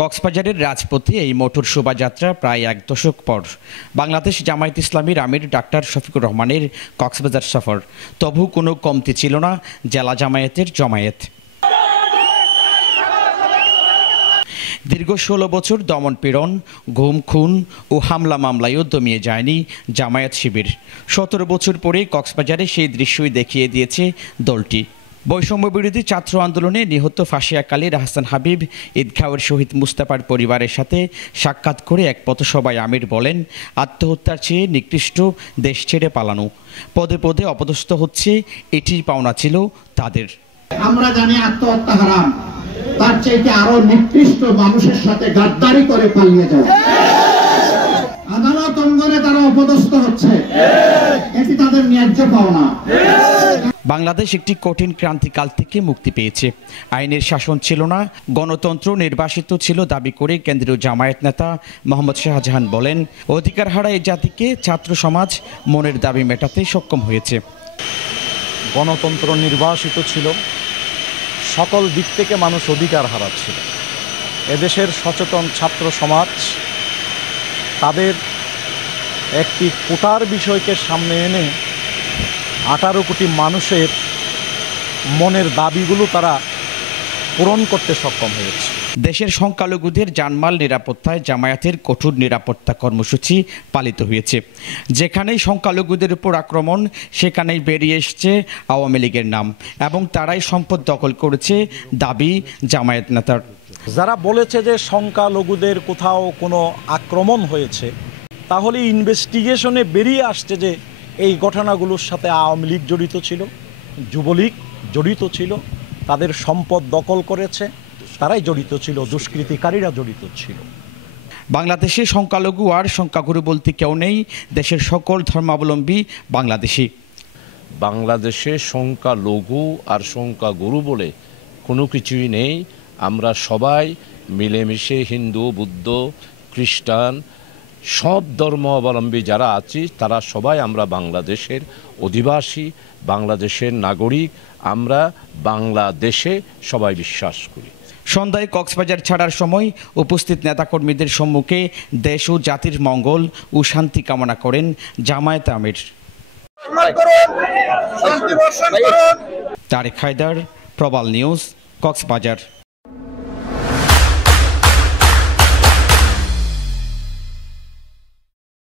কক্সবাজারের রাজপথে এই মোটর শোভাযাত্রা প্রায় এক দশক পর বাংলাদেশ জামায়াত ইসলামীর আমির ডাক্তার শফিকুর রহমানের কক্সবাজার সফর। তবু কোনো কমতি ছিল না জেলা জামায়াতের জমায়েত। দীর্ঘ ১৬ বছর দমন-পীড়ন, গুম, খুন ও হামলা মামলায়ও দমিয়ে যায়নি জামায়াত শিবির। ১৭ বছর পরে কক্সবাজারে সেই দৃশ্যই দেখিয়ে দিয়েছে দলটি। বৈষম্য বিরোধী ছাত্র আন্দোলনে নিহত ফাঁসিয়াকালীর হাসান হাবিব, ঈদগাঁওয়ের শহীদ মুস্তাফার পরিবারের সাথে সাক্ষাৎ করে এক পথসভায় আমির বলেন, আত্মহত্যার চেয়ে নিকৃষ্ট দেশ ছেড়ে পালানো। পদে পদে অপদস্থ হচ্ছে, এটি পাওনা ছিল তাদের। আমরা জানি আত্মহত্যা হারাম, তার চাইতে আরো নিকৃষ্ট মানুষের সাথে গাদ্দারি করে পালিয়ে যাওয়া। আদালত অঙ্গনে তারা অপদস্থ হচ্ছে, এটি তাদের ন্যায্য পাওনা। বাংলাদেশ একটি কঠিন ক্রান্তিকাল থেকে মুক্তি পেয়েছে। আইনের শাসন ছিল না, গণতন্ত্র নির্বাসিত ছিল দাবি করে কেন্দ্রীয় জামায়াত নেতা মোহাম্মদ শাহজাহান বলেন, অধিকার হারা এই জাতিকে ছাত্র সমাজ মনের দাবি মেটাতে সক্ষম হয়েছে। গণতন্ত্র নির্বাসিত ছিল, সকল দিক থেকে মানুষ অধিকার হারাচ্ছিল। এদেশের সচেতন ছাত্র সমাজ তাদের একটি কোটার বিষয়কে সামনে এনে 18 কোটি মানুষের মনের দাবিগুলো তারা পূরণ করতে সক্ষম হয়েছে। দেশের সংখ্যালঘুদের জানমাল নিরাপত্তায় জামায়াতের কঠোর নিরাপত্তা কর্মসূচি পালিত হয়েছে। যেখানেই সংখ্যালঘুদের উপর আক্রমণ, সেখানেই বেরিয়ে এসছে আওয়ামী লীগের নাম এবং তারাই সম্পদ দখল করেছে দাবি জামায়াত নেতার। যারা বলেছে যে সংখ্যালঘুদের কোথাও কোনো আক্রমণ হয়েছে, তাহলে ইনভেস্টিগেশনে বেরিয়ে আসছে যে এই ঘটনাগুলোর সাথে আওয়ামী লীগ জড়িত ছিল, যুবলীগ জড়িত ছিল, তাদের সম্পদ দখল করেছে, তারাই জড়িত ছিল, দুষ্কৃতিকারীরা জড়িত ছিল। বাংলাদেশে সংখ্যালঘু আর সংখ্যাগুরু বলতে কেউ নেই, দেশের সকল ধর্মাবলম্বী বাংলাদেশি। বাংলাদেশে সংখ্যালঘু আর সংখ্যাগুরু বলে কোনো কিছুই নেই। আমরা সবাই মিলেমিশে হিন্দু, বুদ্ধ, খ্রিস্টান সব ধর্মাবলম্বী যারা আছি তারা সবাই আমরা বাংলাদেশের অধিবাসী, বাংলাদেশের নাগরিক। আমরা বাংলাদেশে সবাই বিশ্বাস করি। সন্ধ্যায় কক্সবাজার ছাড়ার সময় উপস্থিত নেতাকর্মীদের সম্মুখে দেশ ও জাতির মঙ্গল ও শান্তি কামনা করেন জামায়াত আমির। তারেক হায়দার, প্রবাল নিউজ, কক্সবাজার।